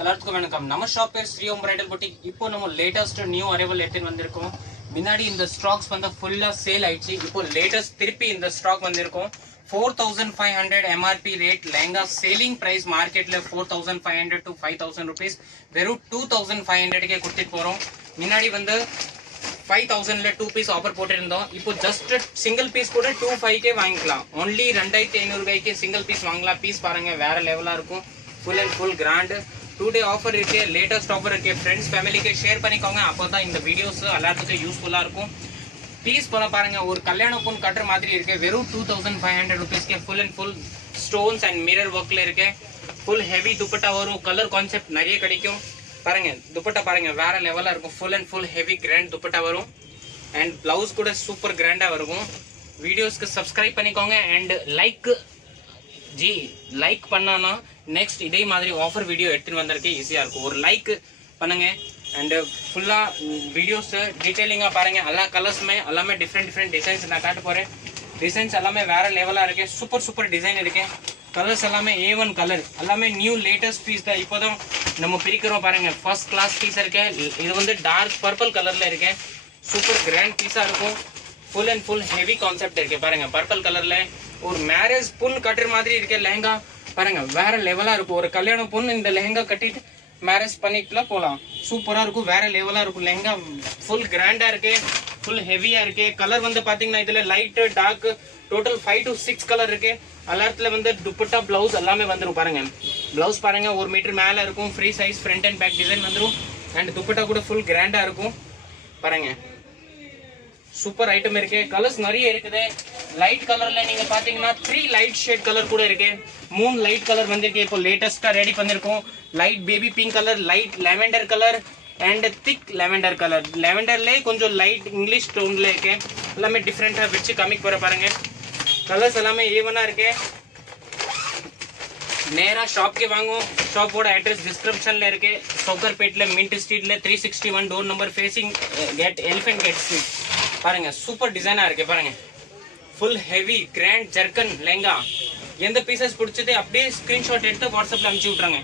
எல்லாத்துக்கும் வணக்கம். நம்ம ஷாப் பேர் ஸ்ரீ ஓம் பிரைடல் புட்டிக். இப்போ நம்ம லேட்டஸ்ட் நியூ அரைவல் எடுத்துன்னு வந்திருக்கோம். முன்னாடி இந்த ஸ்டாக்ஸ் வந்து ஃபுல்லா சேல் ஆயிடுச்சு. இப்போ லேட்டஸ்ட் திருப்பி இந்த ஸ்டாக் வந்திருக்கோம். 4500 MRP rate lehenga selling price மார்க்கெட்ல 4500 to 5000 rupees. வெறும் 2500 கொடுத்துட்டு போறோம். முன்னாடி வந்து 5000ல 2 பீஸ் ஆஃபர் போட்டிருந்தோம். இப்போ ஜஸ்ட் சிங்கிள் பீஸ் கூட 25K வாங்கிக்கலாம். ஒன்லி 2500 ரூபாய்க்கு சிங்கிள் பீஸ் வாங்கலாம். பீஸ் பாருங்க வேற லெவலா இருக்கும். Full and full grand 2 day offer இருக்கு. லேட்டஸ்ட் ஆஃபர் இருக்கு. ஃப்ரெண்ட்ஸ் ஃபேமிலிக்கு ஷேர் பண்ணிக்கோங்க. அப்போதான் இந்த வீடியோஸ் எல்லாத்துக்கும் யூஸ்ஃபுல்லா இருக்கும். பீஸ் போல பாருங்க ஒரு கல்யாண பொண்ணு கட்டுற மாதிரி இருக்கு. வெறும் 2500 rupeesக்கு full and full stones and mirror ஒர்க்ல இருக்கு. ஃபுல் ஹெவி துப்பட்டா வரும். கலர் கான்செப்ட் நிறைய கிடைக்கும். பாருங்க துப்பட்டா பாருங்க வேற லெவலா இருக்கும். Full and full heavy grand dupatta வரும். அண்ட் பிளவுஸ் கூட சூப்பர் கிராண்டா இருக்கும். வீடியோஸ்க்கு சப்ஸ்கிரைப் பண்ணிக்கோங்க. அண்ட் லைக் பண்ணானா நெக்ஸ்ட் இதே மாதிரி ஆஃபர் வீடியோ எடுத்துன்னு வந்திருக்கே ஈஸியா இருக்கும். ஒரு லைக் பண்ணுங்க. அண்ட் ஃபுல்லா வீடியோஸ் டீடைலிங்கா பாருங்க. எல்லா கலர்ஸுமே எல்லாமே டிஃப்ரெண்ட் டிசைன்ஸ் நான் காட்ட போறேன். டிசைன்ஸ் எல்லாமே வேற லெவலா இருக்கு. சூப்பர் டிசைன் இருக்கு. கலர்ஸ் எல்லாமே A1 கலர் எல்லாமே நியூ லேட்டஸ்ட் பீஸ் தான். இப்போதான் நம்ம பிரிக்கிறோம் பாருங்க. ஃபர்ஸ்ட் கிளாஸ் பீஸ் இருக்கு. இது வந்து டார்க் பர்பிள் கலர்ல இருக்கு. சூப்பர் கிராண்ட் பீஸா இருக்கும். Full and full heavy concept இருக்கு. பாருங்க பர்பிள் கலர்ல ஒரு மேரேஜ் பொண்ணு கட்டுற மாதிரி இருக்கு. லெஹங்கா பாருங்க வேற லெவலா இருக்கும். ஒரு கல்யாண பொண்ணு இந்த லெஹங்கா கட்டிட்டு மேரேஜ் பண்ணிட்டுலாம் போகலாம். சூப்பரா இருக்கும். வேற லெவலா இருக்கும். லெஹங்கா ஃபுல் கிராண்டா இருக்கு. ஃபுல் ஹெவியா இருக்கு. கலர் வந்து பாத்தீங்கன்னா இதுல light dark total 5 to 6 colour இருக்கு. எல்லாத்துல வந்து துப்பட்டா பிளவுஸ் எல்லாமே வந்துடும். பாருங்க பிளவுஸ் பாருங்க 1 மீட்டர் மேல இருக்கும். Free size front and back design வந்துடும். அண்ட் துப்பட்டா கூட ஃபுல் கிராண்டா இருக்கும். பாருங்க சூப்பர் ஐட்டம் இருக்கு. கலர்ஸ் நிறைய இருக்குது. லைட் கலர்ல நீங்க பாத்தீங்கன்னா 3 லைட் ஷேட் கலர் கூட இருக்கு. 3 லைட் கலர் வந்திருக்கு. இப்போ லேட்டஸ்டா ரெடி பண்ணிருக்கோம். Light baby pink colour, light lavender colour and thick lavender colour. லெவெண்டர்ல கொஞ்சம் லைட் இங்கிலீஷ் டோன்ல இருக்கு. எல்லாமே டிஃப்ரெண்டா வச்சு காமிக்க போற பாருங்க. கலர்ஸ் எல்லாமே A1 இருக்கு. நேரா ஷாப்க்கு வாங்குவோம். ஷாப்போட அட்ரஸ் டிஸ்கிரிப்ஷன்ல இருக்கு. சோக்கர்பேட்ல மின்ட் ஸ்ட்ரீட்ல 361 door number facing gate elephant gate street. பாருங்க சூப்பர் டிசைனா இருக்கு. பாருங்க ஃபுல் ஹெவி கிராண்ட் ஜர்க்கன் லெஹங்கா. எந்த பீசஸ் பிடிச்சது அப்படியே ஸ்கிரீன்ஷாட் எடுத்து வாட்ஸ்அப்ல அனுப்பிச்சு விட்றாங்க.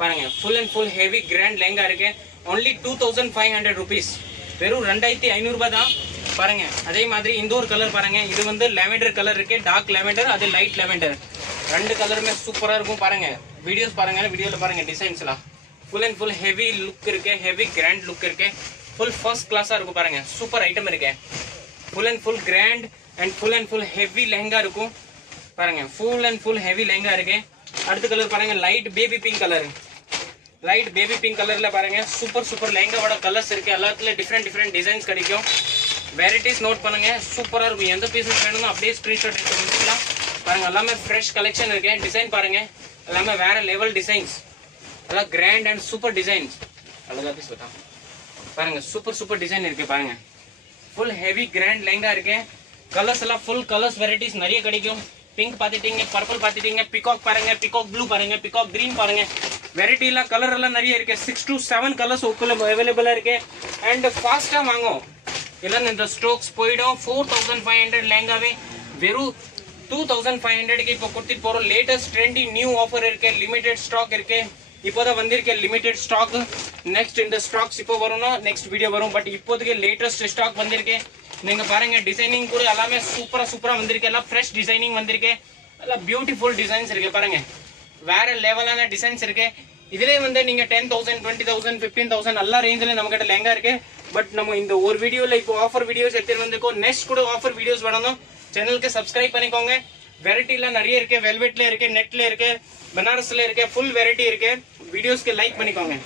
பாருங்க full and full heavy grand lehenga இருக்கு. Only 2500 rupees. வெறும் 2500 ரூபாய் தான். பாருங்க அதே மாதிரி இந்த ஒரு கலர் பாருங்க. இது வந்து லெவெண்டர் கலர் இருக்கு. டார்க் லெவெண்டர் அது லைட் லெவெண்டர். ரெண்டு கலருமே சூப்பரா இருக்கும். பாருங்க வீடியோஸ் பாருங்க. வீடியோல பாருங்க டிசைன்ஸ் எல்லாம் full and full heavy look இருக்கு. ஹெவி கிராண்ட் லுக் இருக்கு. ஃபுல் ஃபர்ஸ்ட் கிளாஸா இருக்கும். பாருங்க சூப்பர் ஐட்டம் இருக்கு. Full and full grand and full heavy lehenga இருக்கும். பாருங்க full and full heavy lehenga இருக்கு. அடுத்த கலர் பாருங்க light baby pink colour. Light baby pink கலர்ல பாருங்க சூப்பர் லெஹங்காவோட கலர்ஸ் இருக்கு. எல்லாத்துலயும் டிஃப்ரெண்ட் டிசைன்ஸ் கிடைக்கும். வெரைட்டிஸ் நோட் பண்ணுங்க. சூப்பரா இருக்கும். எந்த பீசஸ் வேணுமோ அப்படியே ஸ்கிரீன்ஷாட் எடுத்து முடிச்சுக்கலாம். பாருங்க எல்லாமே ஃப்ரெஷ் கலெக்ஷன் இருக்கு. டிசைன் பாருங்க எல்லாமே வேற லெவல் டிசைன்ஸ். எல்லாம் கிராண்ட் அண்ட் சூப்பர் டிசைன்ஸ். அழகா பீஸ் பார்த்தா பாருங்க சூப்பர் டிசைன் இருக்கு. பாருங்க ஃபுல் ஹெவி கிராண்ட் லெஹங்கா இருக்கு. கலர்ஸ் எல்லாம் ஃபுல் கலர்ஸ் வெரைட்டிஸ் நிறைய கிடைக்கும். பிங்க் பார்த்துட்டீங்க, பர்பிள் பார்த்துட்டீங்க, பிகாக் பாருங்க, பிகாக் ப்ளூ பாருங்க, பிகாக் கிரீன் பாருங்க. வெரைட்டி எல்லாம் கலர் எல்லாம் நிறைய இருக்கு. 6 to 7 கலர்ஸ் அவைலபிளா இருக்கு. அண்ட் ஃபாஸ்டா வாங்கும் இல்லைன்னா இந்த ஸ்டோக்ஸ் போயிடும். 4500 லெஹங்காவே வெறும் 2500க்கு இப்போ கொடுத்துட்டு போறோம். லேட்டஸ்ட் ட்ரெண்டி நியூ ஆஃபர் இருக்கு. லிமிடெட் ஸ்டாக் இருக்கு. இப்போதான் வந்திருக்க லிமிடெட் ஸ்டாக். நெக்ஸ்ட் இந்த ஸ்டாக்ஸ் இப்போ வரும்னா நெக்ஸ்ட் வீடியோ வரும். பட் இப்போதைக்கு லேட்டஸ்ட் ஸ்டாக் வந்திருக்கு. நீங்க பாருங்க டிசைனிங் கூட எல்லாமே சூப்பரா வந்திருக்கு. எல்லாம் ஃப்ரெஷ் டிசைனிங் வந்திருக்கு. எல்லாம் பியூட்டிஃபுல் டிசைன்ஸ் இருக்கு. பாருங்க வேற லெவலான டிசைன்ஸ் இருக்கு. இதுலயே வந்து நீங்க 10,000 20,000 15,000 எல்லா ரேஞ்சில நம்ம கிட்ட லெஹங்கா இருக்கு. பட் நம்ம இந்த ஒரு வீடியோல இப்போ ஆஃபர் வீடியோஸ் எடுத்துட்டு வந்திருக்கோம். நெக்ஸ்ட் கூட ஆஃபர் வீடியோஸ் வேணும். சேனலுக்கு சப்ஸ்கிரைப் பண்ணிக்கோங்க. வெரைட்டி எல்லாம் நிறைய இருக்கு. வெல்வெட்ல இருக்கு, நெட்ல இருக்கு, பனாரஸ்ல இருக்கு. ஃபுல் வெரைட்டி இருக்கு. வீடியோஸ்க்கு லைக் பண்ணிக்கோங்க.